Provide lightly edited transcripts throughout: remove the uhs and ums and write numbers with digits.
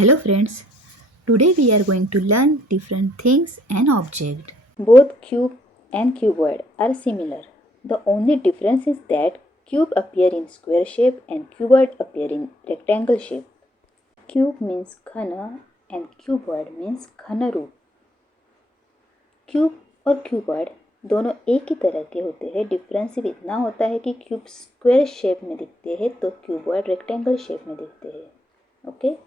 Hello friends, today we are going to learn different things and objects. Both cube and cuboid are similar. The only difference is that cube appear in square shape and cuboid appear in rectangle shape. Cube means घन and cuboid means घन रूप. Cube और cuboid दोनों एक ही तरह के होते हैं. डिफरेंस सिर्फ इतना होता है कि क्यूब स्क्वेयर शेप में दिखते हैं तो क्यूबॉइड रेक्टेंगल शेप में दिखते हैं. ओके.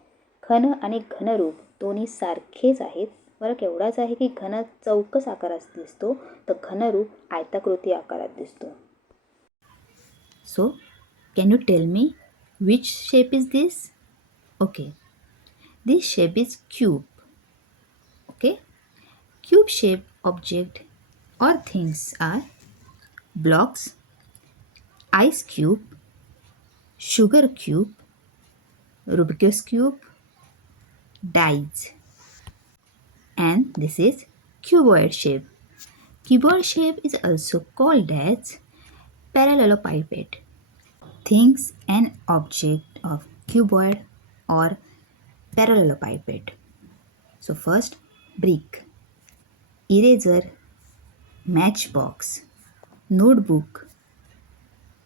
घन आणि घनरूप दोन्ही सारखेच आहेत. फरक एवढाच आहे की घन चौकस आकारात दिसतो तर घनरूप आयताकृती आकारात दिसतो. So, can you tell me which shape is this? Okay, this shape is cube. Okay, cube shape object or things are blocks, ice cube, sugar cube, Rubik's cube, dies. And this is cuboid shape. Cuboid shape is also called as parallelepiped. Things and object of cuboid or parallelepiped. So first, brick, eraser, matchbox, notebook,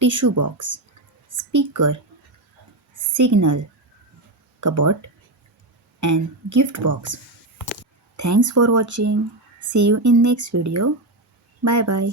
tissue box, speaker, signal, cupboard, and gift box. Thanks for watching. See you in next video. Bye bye.